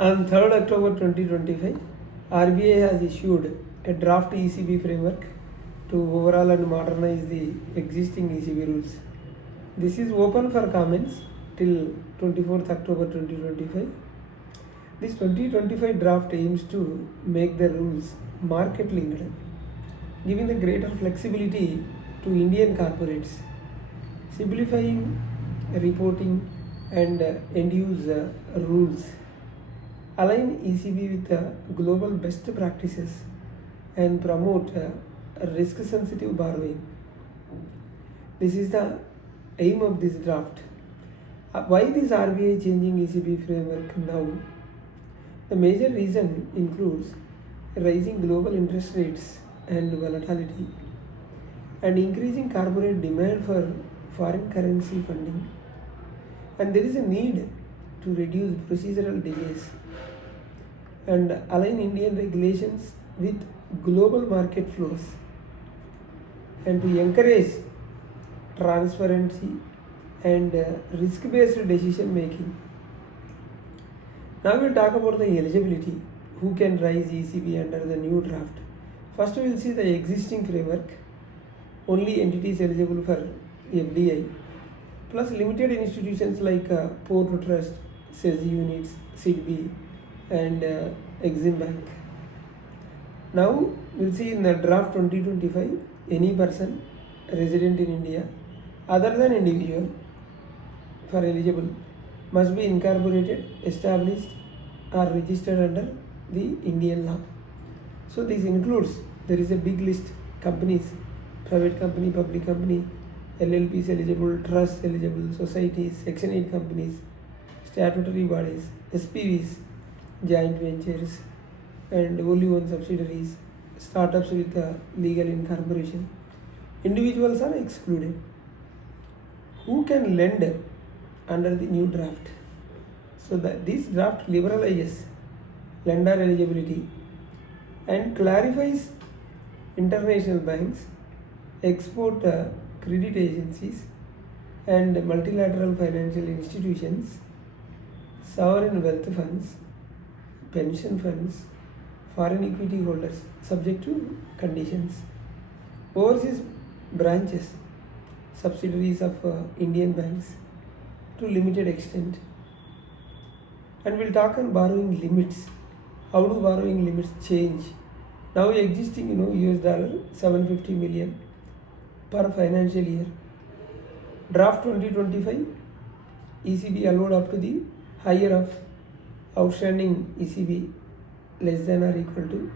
On 3rd October 2025, RBI has issued a draft ECB framework to overhaul and modernize the existing ECB rules. This is open for comments till 24th October 2025. This 2025 draft aims to make the rules market linked, giving the greater flexibility to Indian corporates, simplifying reporting and end-use rules, align ECB with global best practices, and promote risk-sensitive borrowing. This is the aim of this draft. Why this RBI changing ECB framework now? The major reason includes rising global interest rates and volatility, and increasing corporate demand for foreign currency funding. And there is a need to reduce procedural delays and align Indian regulations with global market flows, and to encourage transparency and risk-based decision making. Now we'll talk about the eligibility. Who can raise ECB under the new draft? First we'll see the existing framework. Only entities eligible for FDI, plus limited institutions like Port Trust, SEZ units, SIDB, and Exim Bank. Now we'll see in the draft 2025, any person resident in India other than individual for eligible must be incorporated, established, or registered under the Indian law. So this includes, there is a big list: companies, private company, public company, LLPs eligible, trusts eligible, societies, Section 8 companies, statutory bodies, SPVs, joint ventures, and wholly owned subsidiaries, startups with legal incorporation. Individuals are excluded. Who can lend under the new draft? So that this draft liberalizes lender eligibility and clarifies international banks, export credit agencies, and multilateral financial institutions, sovereign wealth funds, pension funds, foreign equity holders, subject to conditions. Overseas branches, subsidiaries of Indian banks to limited extent. And we'll talk on borrowing limits. How do borrowing limits change? Now existing, US dollar 750 million per financial year. Draft 2025, ECB allowed up to the higher of outstanding ECB less than or equal to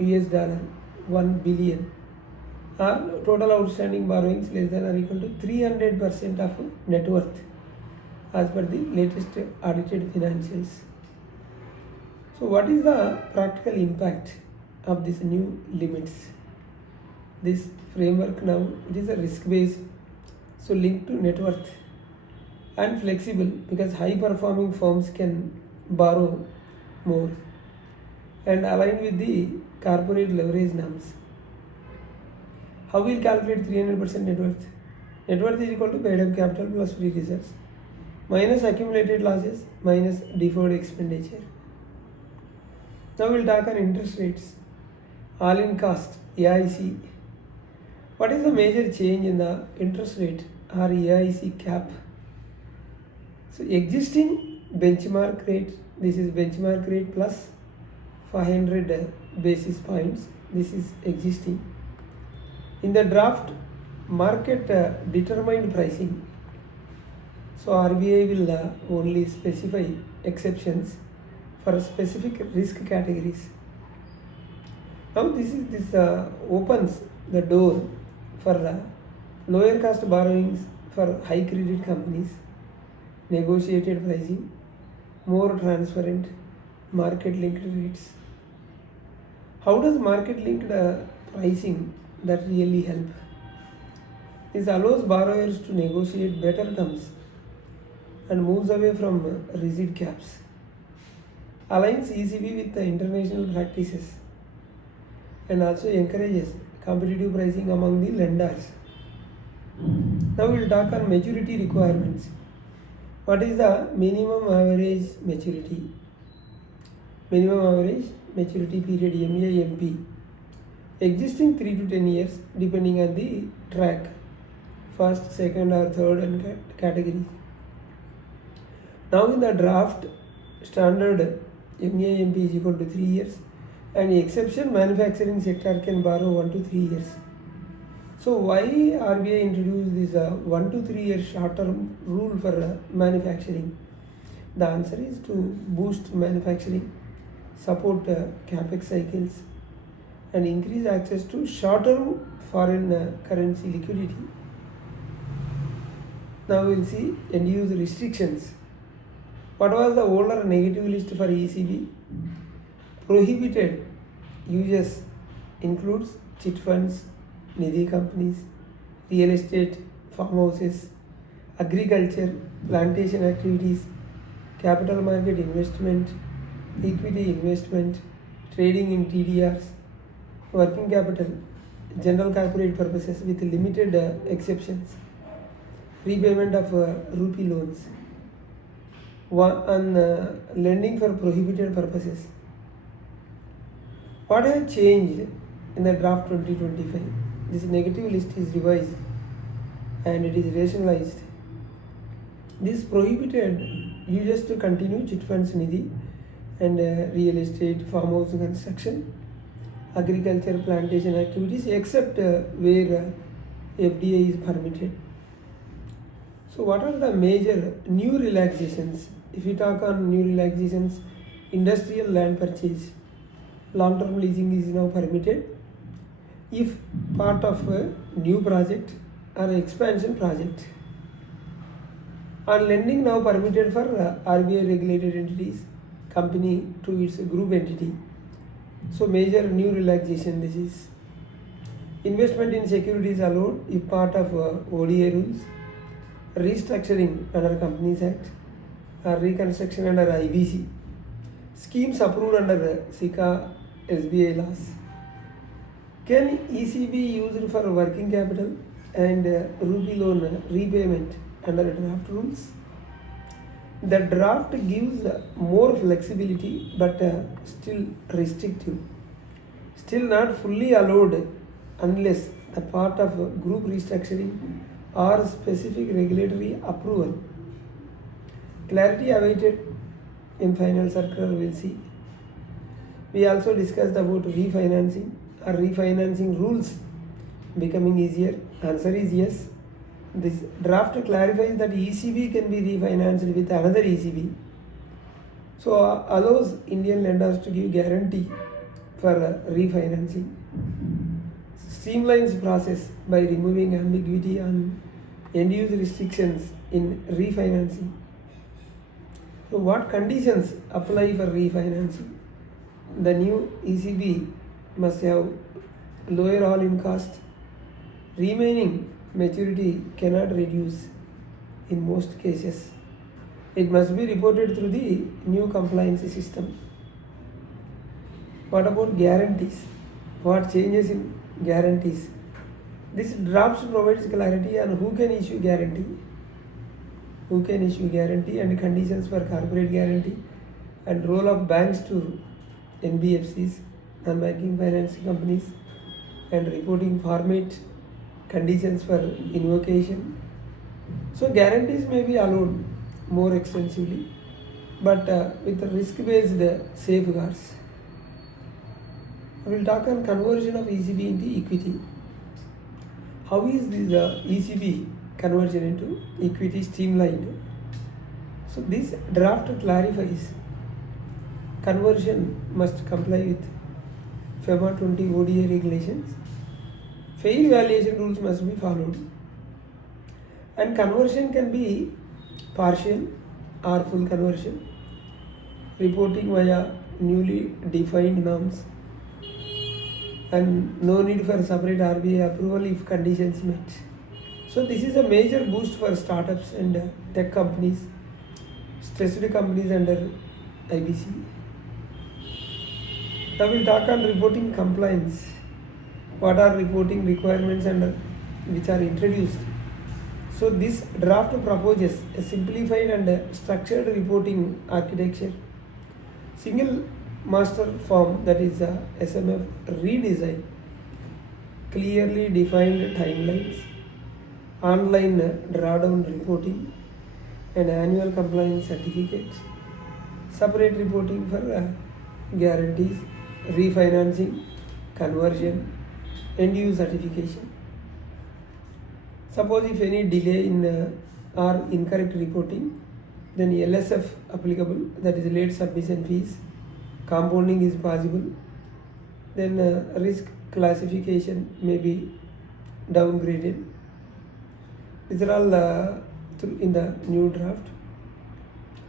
US dollar 1 billion, or total outstanding borrowings less than or equal to 300% of net worth as per the latest audited financials. So what is the practical impact of these new limits? This framework now, it is a risk based, so linked to net worth, and flexible because high performing firms can borrow more, and aligned with the corporate leverage norms. How will calculate 300% net worth? Net worth is equal to paid up capital plus free reserves minus accumulated losses minus deferred expenditure. Now we'll talk on interest rates. All-in cost, AIC. What is the major change in the interest rate or AIC cap? So existing benchmark rate, this is benchmark rate plus 500 basis points. This is existing. In the draft, market determined pricing. So RBI will only specify exceptions for specific risk categories. Now this opens the door for lower cost borrowings for high credit companies, negotiated pricing, more transparent market linked rates. How does market linked pricing that really help? This allows borrowers to negotiate better terms and moves away from rigid caps, aligns ECB with the international practices, and also encourages competitive pricing among the lenders. Now we will talk on maturity requirements. What is the minimum average maturity? minimum average maturity period MAMP, existing 3 to 10 years depending on the track, first, second or third and category. Now in the draft, standard MAMP is equal to 3 years, and exception manufacturing sector can borrow 1 to 3 years. So why RBI introduced this 1 to 3 year short-term rule for manufacturing? The answer is to boost manufacturing, support capex cycles, and increase access to short-term foreign currency liquidity. Now we will see end-use restrictions. What was the older negative list for ECB? Prohibited uses includes chit funds, Nidhi companies, real estate, farmhouses, agriculture, plantation activities, capital market investment, equity investment, trading in TDRs, working capital, general corporate purposes with limited exceptions, repayment of rupee loans, and lending for prohibited purposes. What has changed in the draft 2025? This negative list is revised and it is rationalized. This prohibited uses to continue chit funds Nidhi and real estate, farmhouse construction, agriculture, plantation activities except where FDI is permitted. So what are the major new relaxations? If we talk on new relaxations, industrial land purchase, long-term leasing is now permitted if part of a new project or expansion project. And lending now permitted for RBI regulated entities, company to its group entity. So major new relaxation this is. Investment in securities allowed if part of ODA rules. Restructuring under Companies Act, reconstruction under IBC, schemes approved under SICA SBI laws. Can ECB used for working capital and rupee loan repayment under draft rules? The draft gives more flexibility but still restrictive, still not fully allowed unless the part of group restructuring or specific regulatory approval. Clarity awaited in final circular, we'll see. We also discussed about refinancing or refinancing rules becoming easier. Answer is yes. This draft clarifies that ECB can be refinanced with another ECB. So allows Indian lenders to give guarantee for refinancing. Streamlines process by removing ambiguity on end-use restrictions in refinancing. So what conditions apply for refinancing? The new ECB must have lower all-in cost. Remaining maturity cannot reduce in most cases. It must be reported through the new compliance system. What about guarantees? What changes in guarantees? This draft provides clarity on who can issue guarantee, and conditions for corporate guarantee, and role of banks to NBFCs, non-banking finance companies, and reporting format, conditions for invocation. So guarantees may be allowed more extensively, but with risk-based safeguards. We will talk on conversion of ECB into equity. How is this ECB conversion into equity streamlined? So this draft clarifies conversion must comply with FEMA 20 ODA regulations. Fair valuation rules must be followed. And conversion can be partial or full conversion. Reporting via newly defined norms. And no need for separate RBI approval if conditions met. So this is a major boost for startups and tech companies, stressed companies under IBC. Now we'll talk on reporting compliance. What are reporting requirements and which are introduced? So this draft proposes a simplified and structured reporting architecture. Single master form, that is SMF redesign, clearly defined timelines, online drawdown reporting, and annual compliance certificates, separate reporting for guarantees, refinancing, conversion, end use certification. Suppose if any delay in or incorrect reporting, then LSF applicable, that is late submission fees, compounding is possible, then risk classification may be downgraded. These are all in the new draft.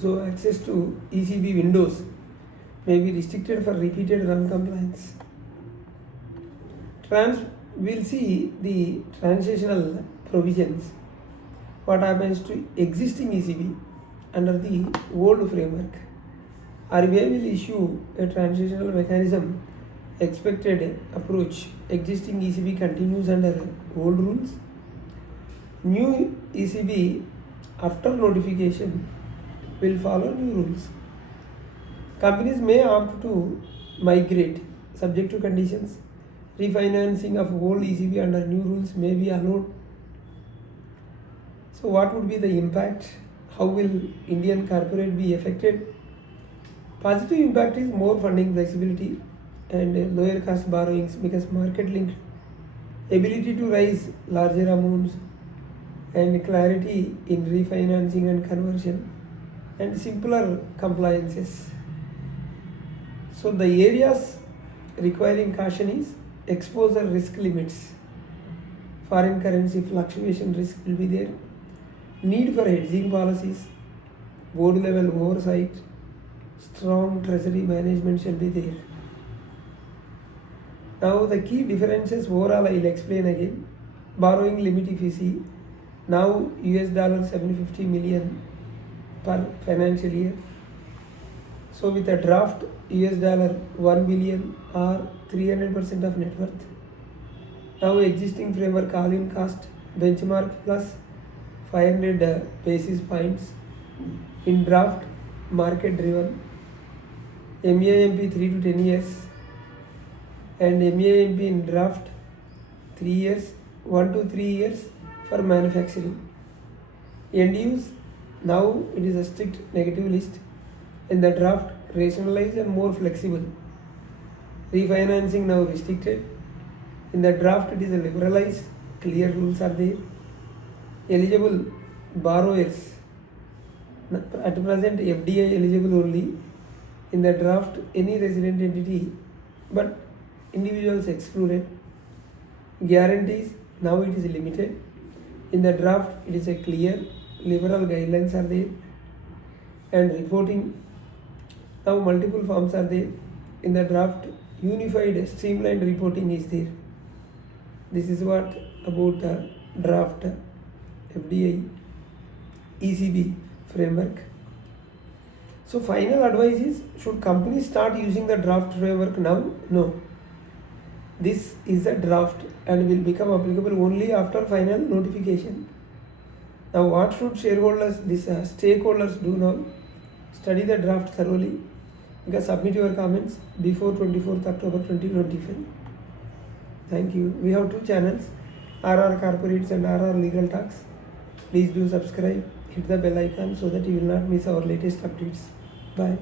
So access to ECB windows may be restricted for repeated non-compliance. We'll see the transitional provisions. What happens to existing ECB under the old framework? RBI will issue a transitional mechanism. Expected approach: existing ECB continues under old rules. New ECB after notification will follow new rules. Companies may opt to migrate subject to conditions. Refinancing of old ECB under new rules may be allowed. So what would be the impact? How will Indian corporate be affected? Positive impact is more funding flexibility and lower cost borrowings, because market linked ability to raise larger amounts and clarity in refinancing and conversion and simpler compliances. So the areas requiring caution is exposure risk limits. Foreign currency fluctuation risk will be there. Need for hedging policies, board level oversight, strong treasury management shall be there. Now the key differences overall I will explain again. Borrowing limit if you see, now $750 million per financial year. So with a draft $1 billion or 300% of net worth. Now existing framework all-in cost benchmark plus 500 basis points. In draft market driven, MAMP 3 to 10 years and MAMP in draft 3 years, 1 to 3 years for manufacturing. End use, now it is a strict negative list. In the draft, rationalized and more flexible. Refinancing now restricted. In the draft, it is a liberalized, clear rules are there. Eligible borrowers, at present FDI eligible only. In the draft, any resident entity, but individuals excluded. Guarantees, now it is limited. In the draft, it is a clear, liberal guidelines are there. And reporting, now multiple forms are there. In the draft, unified streamlined reporting is there. This is what about the draft FDI ECB framework. So final advice is, should companies start using the draft framework now? No. This is a draft and will become applicable only after final notification. Now what should stakeholders do now? Study the draft thoroughly. You can submit your comments before 24th October 2025. Thank you. We have two channels, RR Corporates and RR Legal Talks. Please do subscribe, hit the bell icon so that you will not miss our latest updates. Bye.